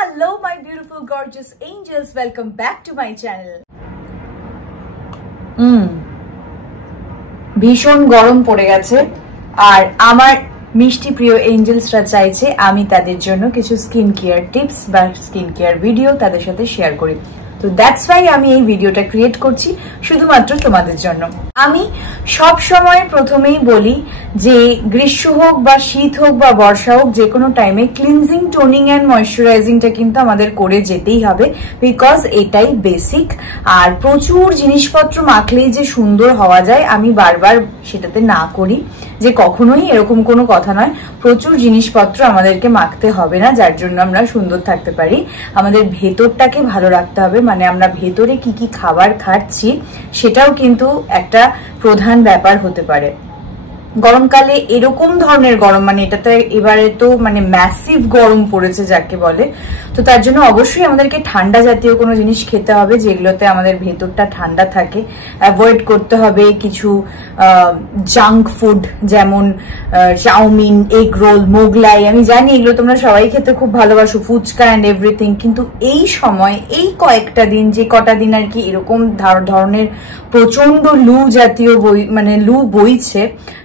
Hello my beautiful gorgeous angels, welcome back to my channel. ভীষণ গরম পড়ে গেছে আর আমার মিষ্টি প্রিয় এঞ্জেলসরা চাইছে আমি তাদের জন্য কিছু স্কিন কেয়ার টিপস বা স্কিন কেয়ার ভিডিও তাদের সাথে শেয়ার করি। তো দ্যাটস ওয়াই আমি এই ভিডিওটা ক্রিয়েট করছি শুধুমাত্র তোমাদের জন্য। আমি সব সময় প্রথমেই বলি যে গ্রীষ্ম হোক বা শীত হোক বা বর্ষা হোক, যে কোনো টাইমে ক্লিনজিং, টোনিং অ্যান্ড ময়শ্চারাইজিংটা কিন্তু আমাদের করে যেতেই হবে, বিকজ এটাই বেসিক। আর প্রচুর জিনিসপত্র মাখলেই যে সুন্দর হওয়া যায় আমি বারবার সেটাতে না করি, যে কখনোই এরকম কোনো কথা নয়। প্রচুর জিনিসপত্র আমাদেরকে মাখতে হবে না যার জন্য আমরা সুন্দর থাকতে পারি। আমাদের ভেতরটাকে ভালো রাখতে হবে, মানে আমরা ভেতরে কি কি খাবার খাচ্ছি সেটাও কিন্তু একটা প্রধান ব্যাপার হতে পারে। গরমকালে এরকম ধরনের গরম, মানে এটাতে এবারে তো মানে ম্যাসিভ গরম পড়েছে যাকে বলে, তো তার জন্য অবশ্যই আমাদেরকে ঠান্ডা জাতীয় কোনো জিনিস খেতে হবে যেগুলোতে আমাদের ভেতরটা ঠান্ডা থাকে। অ্যাভয়েড করতে হবে কিছু জাঙ্ক ফুড, যেমন চাউমিন, এগ রোল, মোগলাই। আমি জানি এগুলো তোমরা সবাই খেতে খুব ভালোবাসো, ফুচকা অ্যান্ড এভরিথিং, কিন্তু এই সময় এই কয়েকটা দিন, যে কটা দিন আর কি এরকম ধরনের প্রচন্ড লু জাতীয় মানে লু বইছে,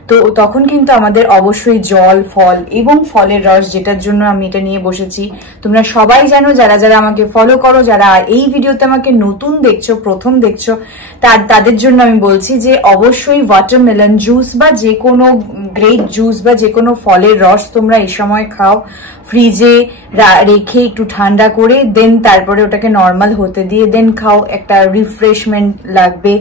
তো তখন কিন্তু আমাদের অবশ্যই জল, ফল এবং ফলের রস, যেটার জন্য আমি এটা নিয়ে বসেছি। তোমরা সবাই জানো, যারা যারা আমাকে ফলো করো, যারা এই ভিডিওতে আমাকে নতুন দেখছো, প্রথম দেখছো, তাদের জন্য আমি বলছি যে অবশ্যই ওয়াটারমেলন জুস বা যে কোনো গ্রেপ জুস বা যে কোনো ফলের রস তোমরা এই সময় খাও। ফ্রিজে রেখে একটু ঠান্ডা করে দেন তারপরে ওটাকে নর্মাল হতে দিয়ে দেন খাও, একটা রিফ্রেশমেন্ট লাগবে।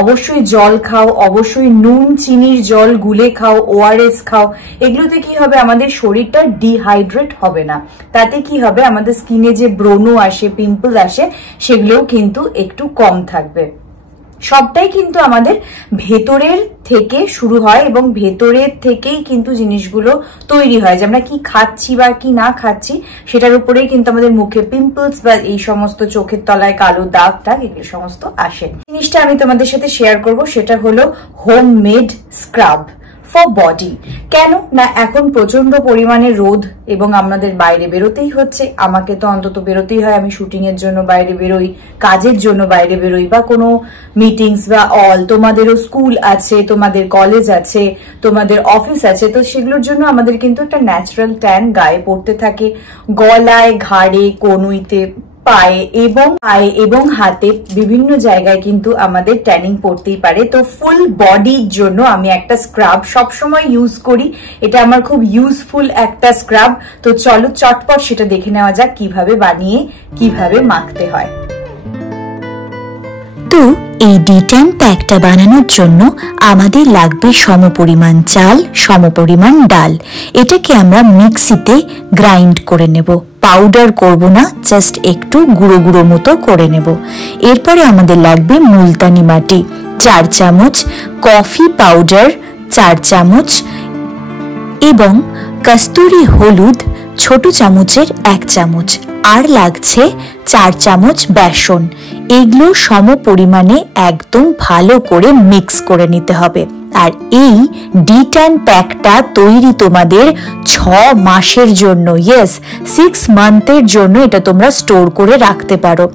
অবশ্যই জল খাও, অবশ্যই নুন চিনির জল গুলে খাও, ওআরএস খাও। এগুলোতে কি হবে, আমাদের শরীরটা ডিহাইড্রেট হবে না। তাতে কি হবে, আমাদের স্কিনে যে ব্রণ আসে, পিম্পল আসে, সেগুলোও কিন্তু একটু কম থাকবে। সবটাই কিন্তু আমাদের ভেতরের থেকে শুরু হয় এবং ভেতরের থেকেই কিন্তু জিনিসগুলো তৈরি হয়, যে আমরা কি খাচ্ছি বা কি না খাচ্ছি সেটার উপরেই কিন্তু আমাদের মুখে পিম্পলস বা এই সমস্ত চোখের তলায় কালো দাগ টাগ এগুলো সমস্ত আসে। জিনিসটা আমি তোমাদের সাথে শেয়ার করব, সেটা হলো হোমমেড স্ক্রাব ফর বডি। কেন না, এখন প্রচন্ড পরিমাণে রোদ এবং আমাদের বাইরে বেরোতেই হচ্ছে। আমাকে তো অন্তত বেরোতেই হয়, আমি শুটিং এর জন্য বাইরে বেরোই, কাজের জন্য বাইরে বেরোই, বা কোনো মিটিংস বা তোমাদেরও স্কুল আছে, তোমাদের কলেজ আছে, তোমাদের অফিস আছে, তো সেগুলোর জন্য আমাদের কিন্তু একটা ন্যাচারাল ট্যান গায়ে পড়তে থাকে। গলায়, ঘাড়ে, কনুইতে, পায়ে এবং হাতে বিভিন্ন জায়গায় কিন্তু আমাদের ট্যানিং পড়তেই পারে। তো ফুল বডির জন্য আমি একটা স্ক্রাব সবসময় ইউজ করি, এটা আমার খুব ইউজফুল একটা স্ক্রাব। তো চলো চটপট সেটা দেখে নেওয়া যাক কিভাবে বানিয়ে কিভাবে মাখতে হয়। তো এই ডি10 প্যাকটা বানানোর জন্য আমাদের লাগবে সমপরিমাণ চাল, সমপরিমাণ ডাল। এটাকে আমরা মিক্সিতে গ্রাইন্ড করে নেব, পাউডার করব না, জাস্ট একটু গুঁড়ো গুঁড়ো মতো করে নেব। এরপরে আমাদের লাগবে মুলতানি মাটি 4 চামচ, কফি পাউডার 4 চামচ এবং কস্তুরি হলুদ ছোট চামচের 1 চামচ, আর লাগছে 4 চামচ বেসন। এগুলো সম পরিমাণে একদম ভালো করে মিক্স করে নিতে হবে। আর এই ডি10 প্যাকটা তৈরি তোমাদের 6 মাসের জন্য, ইয়েস 6 মান্থের জন্য এটা তোমরা স্টোর করে রাখতে পারো।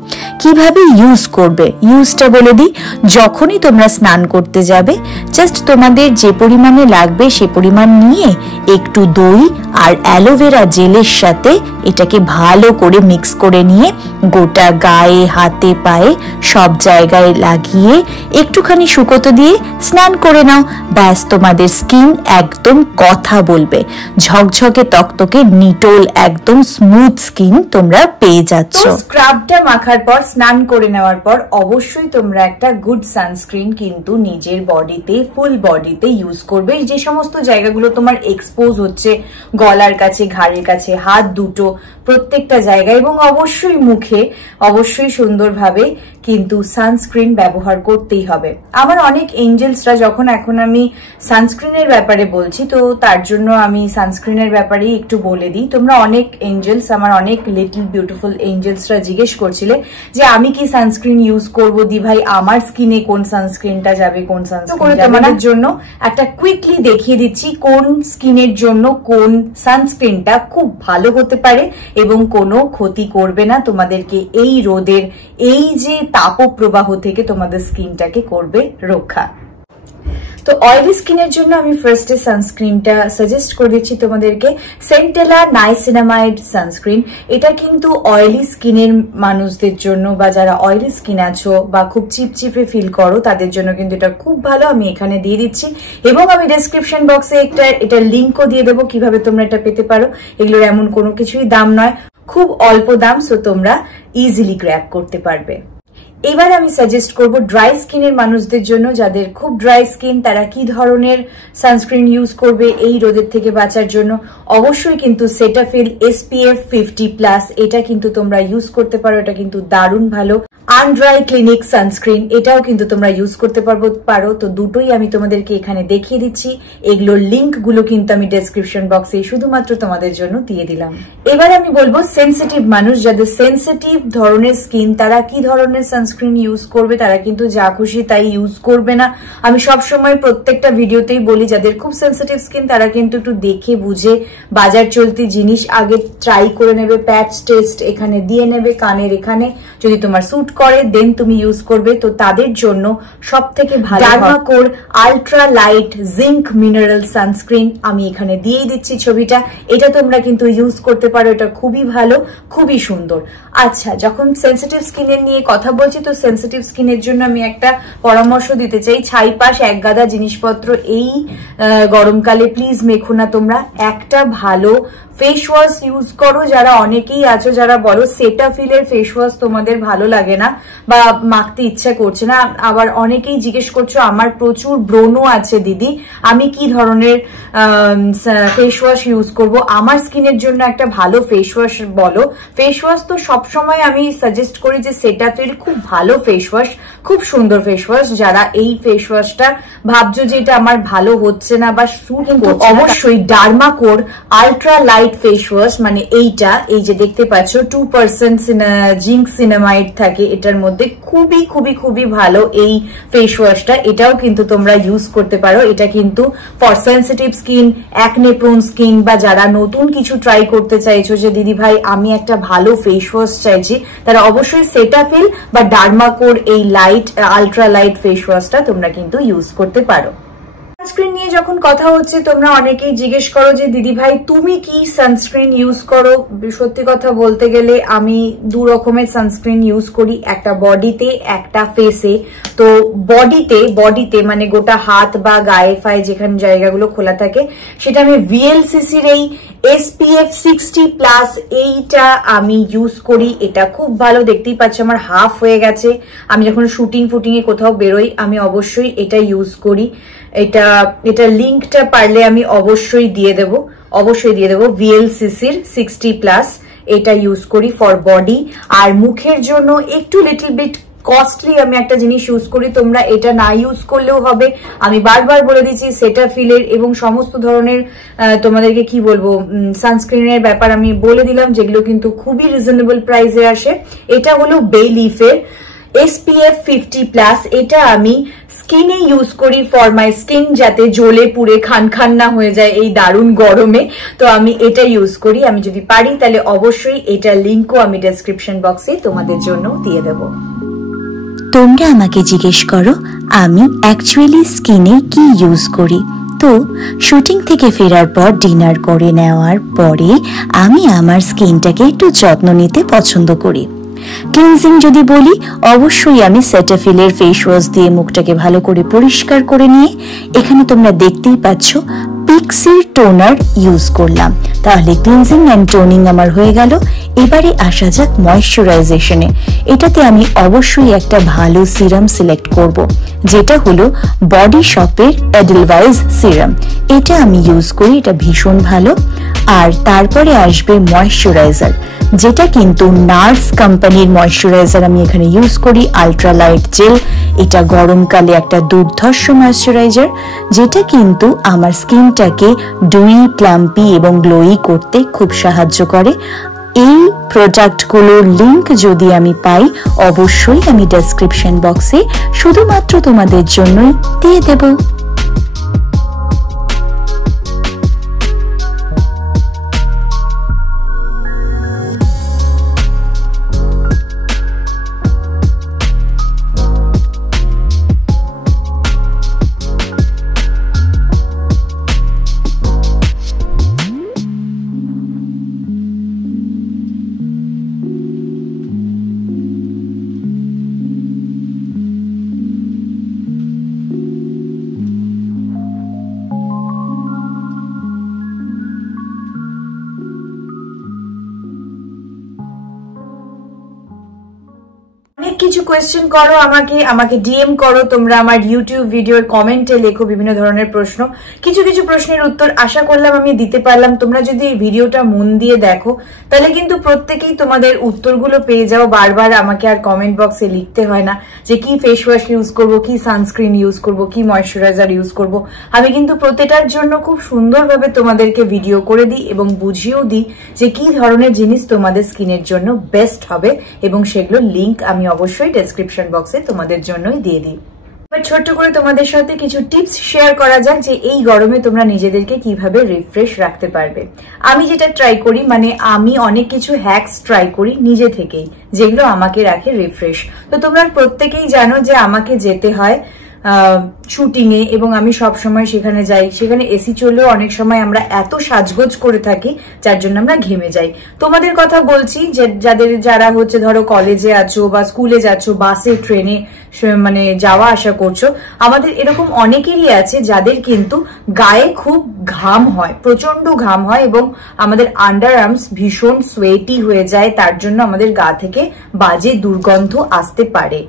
কিভাবে ইউজ করবে ইউজটা বলে দিই। যখনই তোমরা স্নান করতে যাবে, জাস্ট তোমাদের যে পরিমাণে লাগবে সে পরিমাণ নিয়ে একটু দই আর অ্যালোভেরা জেলের সাথে এটাকে ভালো করে মিক্স করে নিয়ে গোটা গায়ে, হাতে, পায়ে সব জায়গায় লাগিয়ে একটুখানি শুকোতে দিয়ে স্নান করে নাও। ব্যাস, তোমাদের স্কিন একদম কথা বলবে, ঝকঝকে তকতকে নিটোল একদম স্মুথ স্কিন তোমরা পেয়ে যাচ্ছ। স্ক্রাবটা মাখার পর, স্নান করে নেওয়ার পর অবশ্যই তোমরা একটা গুড সানস্ক্রিন কিন্তু নিজের বডিতে, ফুল বডিতে ইউজ করবে। যে সমস্ত জায়গাগুলো তোমার এক্সপোজ হচ্ছে, গলার কাছে, ঘাড়ের কাছে, হাত দুটো, প্রত্যেকটা জায়গায়, এবং অবশ্যই মুখে অবশ্যই সুন্দরভাবে কিন্তু সানস্ক্রিন ব্যবহার করতেই হবে। আমার অনেক এঞ্জেলসরা যখন এখন আমি সানস্ক্রিনের ব্যাপারে বলছি, তো তার জন্য আমি সানস্ক্রিনের ব্যাপারেই একটু বলে দিই। তোমরা অনেক এঞ্জেলস, আমার অনেক লিটল বিউটিফুল এঞ্জেলসরা জিজ্ঞেস করছিলে যে আমি কি সানস্ক্রিন ইউজ করবো দি ভাই, আমার স্কিনে কোন সানস্ক্রিনটা যাবে, কোন সানস্ক্রিন তোমাদের জন্য একটা কুইকলি দেখিয়ে দিচ্ছি কোন স্কিনের জন্য কোন সানস্ক্রিনটা খুব ভালো হতে পারে এবং কোনো ক্ষতি করবে না তোমাদেরকে, এই রোদের এই যে তাপপ্রবাহ থেকে তোমাদের স্কিনটাকে করবে রক্ষা। তো অয়েলি স্কিনের জন্য আমি ফার্স্টে সানস্ক্রিনটা সাজেস্ট করে দিচ্ছি তোমাদেরকে, সেন্টেলা নাইসিনামাইড সানস্ক্রিন। এটা কিন্তু অয়েলি স্কিনের মানুষদের জন্য বা যারা অয়েলি স্কিন আছো বা খুব চিপচিপে ফিল করো তাদের জন্য কিন্তু এটা খুব ভালো। আমি এখানে দিয়ে দিচ্ছি এবং আমি ডেসক্রিপশন বক্সে এটা লিঙ্কও দিয়ে দেবো কিভাবে তোমরা এটা পেতে পারো। এগুলোর এমন কোনো কিছুই দাম নয়, খুব অল্প দাম, সো তোমরা ইজিলি গ্র্যাব করতে পারবে। এবার আমি সাজেস্ট করব ড্রাই স্কিনের মানুষদের জন্য, যাদের খুব ড্রাই স্কিন, তারা কি ধরনের সানস্ক্রিন ইউজ করবে এই রোদের থেকে বাঁচার জন্য। অবশ্যই কিন্তু সেটাফিল SPF 50+, এটা কিন্তু তোমরা ইউজ করতে পারো, এটা কিন্তু দারুণ ভালো। আনড্রাই ক্লিনিক সানস্ক্রিন, এটাও কিন্তু তোমরা ইউজ করতে পারো। তো দুটোই আমি তোমাদেরকে এখানে দেখিয়ে দিচ্ছি, এগুলোর লিঙ্ক গুলো কিন্তু আমি ডেসক্রিপশন বক্সে শুধুমাত্র তোমাদের জন্য দিয়ে দিলাম। এবার আমি বলবো সেনসিটিভ মানুষ, যাদের সেনসিটিভ ধরনের স্কিন, তারা কি ধরনের সানস্ক্রিন ইউজ করবে। তারা কিন্তু যা খুশি তাই ইউজ করবে না। আমি সবসময় প্রত্যেকটা ভিডিওতেই বলি যাদের খুব সেনসিটিভ স্কিন তারা কিন্তু একটু দেখে বুঝে বাজার চলতি জিনিস আগে ট্রাই করে নেবে, প্যাচ টেস্ট এখানে দিয়ে নেবে কানের এখানে, যদি তোমার স্যুট করে দেন তুমি ইউজ করবে। তো তাদের জন্য সব থেকে ভালো ডার্মাকোর ultra light zinc mineral sunscreen আমি এখানে দিয়ে দিচ্ছি ছবিটা, এটা তোমরা কিন্তু ইউজ করতে পারো, এটা খুবই ভালো, খুবই সুন্দর। আচ্ছা, যখন সেনসিটিভ স্কিনের নিয়ে কথা বলছি, তো সেনসিটিভ স্কিনের জন্য আমি একটা পরামর্শ দিতে চাই, ছাইপাশ এক গাদা জিনিসপত্র এই গরমকালে প্লিজ মেখো না তোমরা। একটা ভালো ফেস ওয়াশ ইউজ করো। যারা অনেকেই আছো যারা বলো সেটাফিলের ফেস ওয়াশ তোমাদের ভালো লাগে না বা মাখতে ইচ্ছা করছে না, আবার অনেকেই জিজ্ঞেস করছো আমার প্রচুর ব্রণ আছে দিদি, আমি কি ধরনের ফেস ওয়াশ ইউজ করব, আমার স্কিনের জন্য একটা ভালো ফেস ওয়াশ বলো। ফেস ওয়াশ তো সবসময় আমি সাজেস্ট করি যে সেটাফিল খুব ভালো ফেস ওয়াশ, খুব সুন্দর ফেস ওয়াশ। যারা এই ফেস ওয়াশটা ভাবছো যে এটা আমার ভালো হচ্ছে না বা স্যুট করছে, অবশ্যই ডার্মাকোর আলট্রা লাইট ফেস ওয়াশ, মানে এইটা, এই যে দেখতে পাচ্ছ 2% জিঙ্ক সিনামাইড থাকে এটার মধ্যে, খুবই খুবই খুবই ভালো এই ফেস ওয়াশটা। এটাও কিন্তু তোমরা ইউজ করতে পারো। এটা কিন্তু for sensitive skin, acne prone skin বা যারা নতুন কিছু ট্রাই করতে চাইছো যে দিদি ভাই আমি একটা ভালো ফেস ওয়াশ চাইছি, তারা অবশ্যই সেটাফিল বা ডার্মাকোর এই লাইট আলট্রা লাইট ফেস ওয়াশটা তোমরা কিন্তু ইউজ করতে পারো। সানস্ক্রিন নিয়ে যখন কথা হচ্ছে তোমরা অনেকেই জিজ্ঞেস করো যে দিদি ভাই তুমি কি সানস্ক্রিন ইউজ করো। সত্যি কথা বলতে গেলে আমি দু রকমের সানস্ক্রিন ইউজ করি, একটা বডিতে একটা ফেসে। তো বডিতে মানে গোটা হাত বা গায়ে ফায়ে যেখানে জায়গাগুলো খোলা থাকে সেটা আমি VLCCর এই SPF 60+ এইটা আমি ইউজ করি। এটা খুব ভালো, দেখতেই পাচ্ছ আমার হাফ হয়ে গেছে। আমি যখন শুটিং এ কোথাও বেরোই আমি অবশ্যই এটা ইউজ করি। এটা লিঙ্কটা পারলে আমি অবশ্যই দিয়ে দেবো VLCCর 60+, এটা ইউজ করি ফর বডি। আর মুখের জন্য একটু লিটল বিট কস্টলি আমি একটা জিনিস ইউজ করি, তোমরা এটা না ইউজ করলেও হবে। আমি বারবার বলে দিচ্ছি সেটাফিলের এবং সমস্ত ধরনের তোমাদেরকে কি বলবো সানস্ক্রিনের ব্যাপার আমি বলে দিলাম, যেগুলো কিন্তু খুবই রিজনেবল প্রাইসে আসে। এটা হলো বেলিফের SPF 50+, এটা আমি স্কিনে ইউজ করি ফর মাই স্কিন, যাতে জ্বলে পুড়ে খান না হয়ে যায় এই দারুণ গরমে। তো আমি এটা ইউজ করি, আমি যদি পারি তাহলে অবশ্যই এটা লিঙ্কও আমি ডেসক্রিপশন বক্সে তোমাদের জন্য দিয়ে দেবো। তোমরা আমাকে জিজ্ঞেস করো আমি অ্যাকচুয়ালি স্কিনে কি ইউজ করি। তো শুটিং থেকে ফেরার পর ডিনার করে নেওয়ার পরে আমি আমার স্কিনটাকে একটু যত্ন নিতে পছন্দ করি। ক্লিনজিং যদি বলি, অবশ্যই আমি সেটাফিলের ফেস ওয়াশ দিয়ে মুখটাকে ভালো করে পরিষ্কার করে নিয়ে এখানে তোমরা দেখতেই পাচ্ছ পিক্সির টোনার ইউজ করলাম। তাহলে ক্লিনজিং অ্যান্ড টোনিং আমার হয়ে গেল। এবারে আসা যাক ময়শ্চারাইজেশনে। এটাতে আমি অবশ্যই একটা ভালো সিরাম সিলেক্ট করব, যেটা হলো বডি শপের এডেলওয়াইজ সিরাম। এটা আমি ইউজ করি, এটা ভীষণ ভালো। আর তারপরে আসবে ময়শ্চারাইজার, যেটা কিন্তু নার্স কোম্পানির ময়শ্চারাইজার আমি এখানে ইউজ করি, আলট্রা লাইট জেল। এটা গরমকালে একটা দুর্ধর্ষ ময়শ্চারাইজার, যেটা কিন্তু আমার স্কিনটাকে ডুই, প্লাম্পি এবং গ্লোই করতে খুব সাহায্য করে। এই প্রোডাক্টগুলোর লিংক যদি আমি পাই, অবশ্যই আমি ডেসক্রিপশন বক্সে শুধুমাত্র তোমাদের জন্যই দিয়ে দেব। কিছু কোয়েশ্চেন করো আমাকে ডিএম করো তোমরা, আমার ইউটিউব ভিডিওর কমেন্টে লেখো বিভিন্ন ধরনের প্রশ্ন। কিছু কিছু প্রশ্নের উত্তর আশা করলাম আমি দিতে পারলাম। তোমরা যদি এই ভিডিওটা মন দিয়ে দেখো তাহলে কিন্তু প্রত্যেকেই তোমাদের উত্তরগুলো পেয়ে যাও। বারবার আমাকে আর কমেন্ট বক্সে লিখতে হয় না যে কি ফেস ওয়াশ ইউজ করব, কি সানস্ক্রিন ইউজ করব, কি ময়শ্চারাইজার ইউজ করব। আমি কিন্তু প্রত্যেকটার জন্য খুব সুন্দরভাবে তোমাদেরকে ভিডিও করে দিই এবং বুঝিয়েও দিই যে কি ধরনের জিনিস তোমাদের স্কিনের জন্য বেস্ট হবে, এবং সেগুলোর লিংক আমি অবশ্যই ডেসক্রিপশন বক্সে তোমাদের জন্যই দিয়ে দিই। ছোট্ট করে তোমাদের সাথে কিছু টিপস শেয়ার করা যাক যে এই গরমে তোমরা নিজেদেরকে কিভাবে রিফ্রেশ রাখতে পারবে। আমি যেটা ট্রাই করি, মানে আমি অনেক কিছু হ্যাকস ট্রাই করি নিজে থেকেই, যেগুলো আমাকে রাখে রিফ্রেশ। তো তোমরা প্রত্যেকেই জানো যে আমাকে যেতে হয় শুটিং এ, এবং আমি সব সময় সেখানে যাই। সেখানে এসি চললেও অনেক সময় আমরা এত সাজগোজ করে থাকি যার জন্য আমরা ঘেমে যাই। তোমাদের কথা বলছি যে যারা হচ্ছে ধরো কলেজে আছো বা স্কুলে যাচ্ছ, বাসে ট্রেনে মানে যাওয়া আসা করছো, আমাদের এরকম অনেকেরই আছে যাদের কিন্তু গায়ে খুব ঘাম হয়, প্রচন্ড ঘাম হয়, এবং আমাদের আন্ডার আর্মস ভীষণ সোয়েটি হয়ে যায়। তার জন্য আমাদের গা থেকে বাজে দুর্গন্ধ আসতে পারে।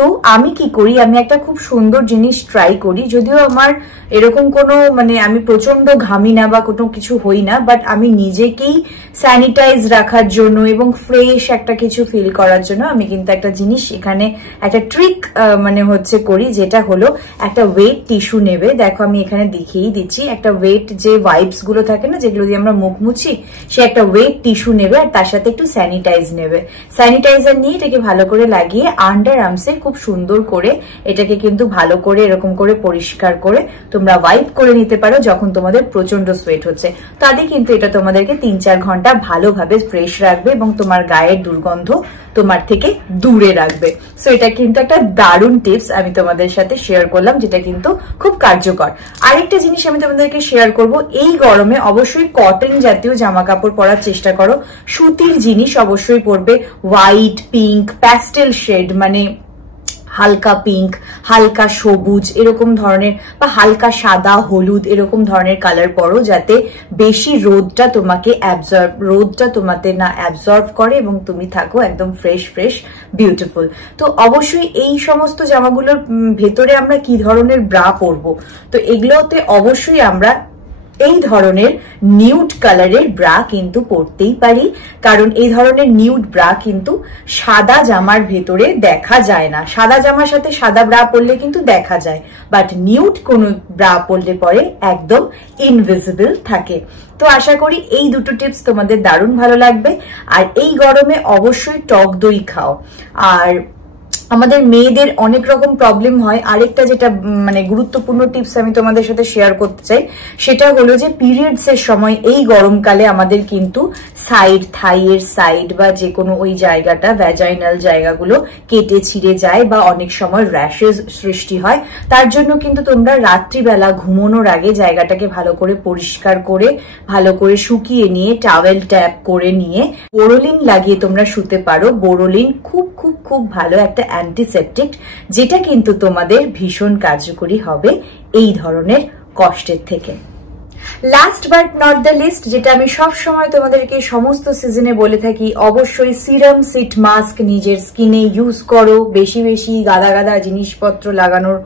তো আমি কি করি, আমি একটা খুব সুন্দর জিনিস ট্রাই করি। যদিও আমার এরকম কোনো মানে আমি প্রচন্ড ঘামি না বা কোনো কিছু হই না, বাট আমি নিজেকেই স্যানিটাইজ রাখার জন্য এবং ফ্রেশ একটা কিছু ফিল করার জন্য আমি কিন্তু একটা জিনিস এখানে একটা ট্রিক মানে হচ্ছে করি, যেটা হলো একটা ওয়েট টিস্যু নেবে। দেখো আমি এখানে দেখিয়েই দিচ্ছি, একটা ওয়েট যে ওয়াইপস গুলো থাকে না যেগুলো দিয়ে আমরা মুখ মুছি, সে একটা ওয়েট টিস্যু নেবে আর তার সাথে একটু স্যানিটাইজ নেবে। স্যানিটাইজার নিয়ে এটাকে ভালো করে লাগিয়ে আন্ডার আর্মসে খুব সুন্দর করে এটাকে কিন্তু ভালো করে এরকম করে পরিষ্কার করে তোমরা ওয়াইপ করে নিতে পারো যখন তোমাদের প্রচন্ড সোয়েট হচ্ছে। তাতে কিন্তু এটা তোমাদেরকে 3-4 ঘন্টা ভালোভাবে ফ্রেশ রাখবে এবং তোমার গায়ের দুর্গন্ধ তোমার থেকে দূরে রাখবে। সো এটা কিন্তু একটা দারুণ টিপস আমি তোমাদের সাথে শেয়ার করলাম, যেটা কিন্তু খুব কার্যকর। আরেকটা জিনিস আমি তোমাদেরকে শেয়ার করব, এই গরমে অবশ্যই কটন জাতীয় জামা কাপড় পরার চেষ্টা করো। সুতির জিনিস অবশ্যই পরবে, হোয়াইট, পিঙ্ক, প্যাস্টেল শেড, মানে হালকা পিঙ্ক, হালকা সবুজ এরকম ধরনের, বা হালকা সাদা, হলুদ এরকম ধরনের কালার পরো, যাতে বেশি রোদটা তোমাতে না অ্যাবজর্ব করে এবং তুমি থাকো একদম ফ্রেশ বিউটিফুল। তো অবশ্যই এই সমস্ত জামাগুলোর ভেতরে আমরা কি ধরনের ব্রা পরবো, তো এগুলোতে অবশ্যই আমরা এই ধরনের নিউড কালারের ব্রা কিন্তু পরতেই পারি, কারণ এই ধরনের নিউড ব্রা কিন্তু সাদা জামার ভেতরে দেখা যায় না। সাদা জামার সাথে সাদা ব্রা পরলে কিন্তু দেখা যায়, বাট নিউড কোনো ব্রা পরলে পরে একদম ইনভিজিবল থাকে। তো আশা করি এই দুটো টিপস তোমাদের দারুণ ভালো লাগবে। আর এই গরমে অবশ্যই টক দই খাও। আর আমাদের মেয়েদের অনেক রকম প্রবলেম হয়। আরেকটা যেটা মানে গুরুত্বপূর্ণ টিপস আমি তোমাদের সাথে শেয়ার করতে চাই, সেটা হলো যে পিরিয়ডস এর সময় এই গরমকালে আমাদের কিন্তু সাইড, থাইয়ের সাইড বা যে কোনো ওই জায়গাটা, ভ্যাজাইনাল জায়গাগুলো কেটে ছিঁড়ে যায় বা অনেক সময় র্যাশেস সৃষ্টি হয়। তার জন্য কিন্তু তোমরা রাত্রিবেলা ঘুমানোর আগে জায়গাটাকে ভালো করে পরিষ্কার করে ভালো করে শুকিয়ে নিয়ে টাওয়েল ট্যাপ করে নিয়ে বোরোলিন লাগিয়ে তোমরা শুতে পারো। বোরোলিন খুব খুব খুব ভালো একটা অ্যান্টিসেপটিক, যেটা কিন্তু তোমাদের ভীষণ কার্যকরী হবে এই ধরনের কষ্টের থেকে। Last but not the least, যেটা আমি সব সময় তোমাদেরকে সমস্ত সিজনে বলে থাকি, অবশ্যই সিরাম সিট মাস্ক নিজের স্কিনে ইউজ করো। বেশি বেশি গাদা গাদা জিনিসপত্র লাগানোর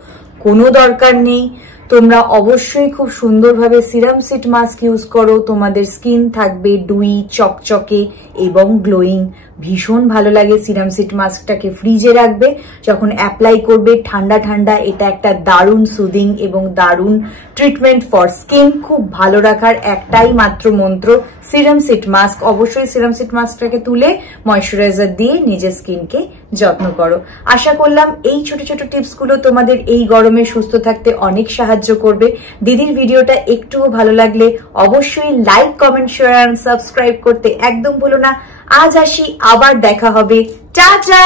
কোনো দরকার নেই। তোমরা অবশ্যই খুব সুন্দরভাবে সিরাম সিট মাস্ক ইউজ করো, তোমাদের স্কিন থাকবে ডুই, চকচকে এবং গ্লোয়িং। ভীষণ ভালো লাগে। সিরাম সিট মাস্কটাকে ফ্রিজে রাখবে, যখন অ্যাপ্লাই করবে ঠান্ডা ঠান্ডা, এটা একটা দারুণ সুদিং এবং দারুণ ট্রিটমেন্ট ফর স্কিন। খুব ভালো রাখার একটাই মাত্র মন্ত্র, সিরাম সিট মাস্ক। অবশ্যই সিরাম সিট মাস্কটাকে তুলে ময়শ্চারাইজার দিয়ে নিজের স্কিনকে যত্ন করো। আশা করলাম এই ছোট ছোট টিপসগুলো তোমাদের এই গরমে সুস্থ থাকতে অনেক সাহায্য করবে। দিদির ভিডিওটা একটুও ভালো লাগলে অবশ্যই like, comment, share and subscribe করতে একদম ভুলো না। আজ আসি, আবার দেখা হবে। টাটা।